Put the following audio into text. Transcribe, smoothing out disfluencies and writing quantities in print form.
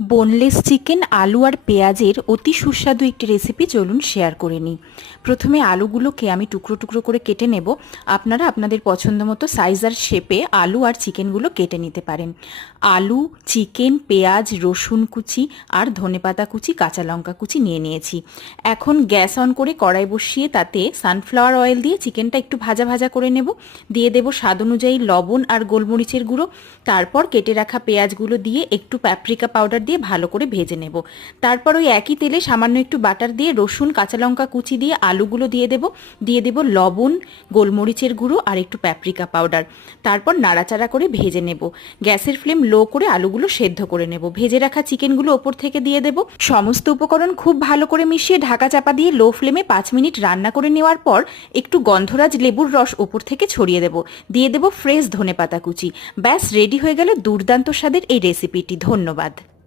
Boneless chicken, আলু আর পেঁয়াজের অতি সুস্বাদু একটি রেসিপি চলুন শেয়ার করে নিই। প্রথমে আলুগুলোকে আমি টুকরো টুকরো করে কেটে নেব। আপনারা আপনাদের পছন্দ মতো সাইজ আর শেপে আলু আর চিকেনগুলো কেটে নিতে পারেন। আলু, চিকেন, পেঁয়াজ, রসুন কুচি আর ধনেপাতা কুচি, কাঁচা লঙ্কা কুচি নিয়ে নিয়েছি। এখন গ্যাস অন করে কড়াই বসিয়ে তাতে সানফ্লাওয়ার অয়েল দিয়ে চিকেনটা একটু ভাজা ভাজা করে নেব। দিয়ে দেব স্বাদ অনুযায়ী লবণ আর গোলমরিচের গুঁড়ো। তারপর কেটে রাখা পেঁয়াজগুলো দিয়ে একটু প্যাপরিকা পাউডার দিয়ে ভালো করে ভেজে নেব। তারপর ওই একই তেলে সামান্য একটু বাটার দিয়ে রসুন, কাঁচা লঙ্কা কুচি দিয়ে আলুগুলো দিয়ে দেব লবণ, গোলমরিচের গুঁড়ো আর একটু প্যাপরিকা পাউডার। তারপর নাড়াচাড়া করে ভেজে নেব। গ্যাসের ফ্লেম লো করে আলুগুলো সেদ্ধ করে নেব। ভেজে রাখা চিকেনগুলো ওপর থেকে দিয়ে দেব। সমস্ত উপকরণ খুব ভালো করে মিশিয়ে ঢাকা চাপা দিয়ে লো ফ্লেমে 5 মিনিট রান্না করে নেওয়ার পর একটু গন্ধরাজ লেবুর রস ওপর থেকে ছড়িয়ে দেব। দিয়ে দেব ফ্রেশ ধনেপাতা কুচি। ব্যাস রেডি হয়ে গেল দুর্দান্ত স্বাদের এই রেসিপিটি। ধন্যবাদ।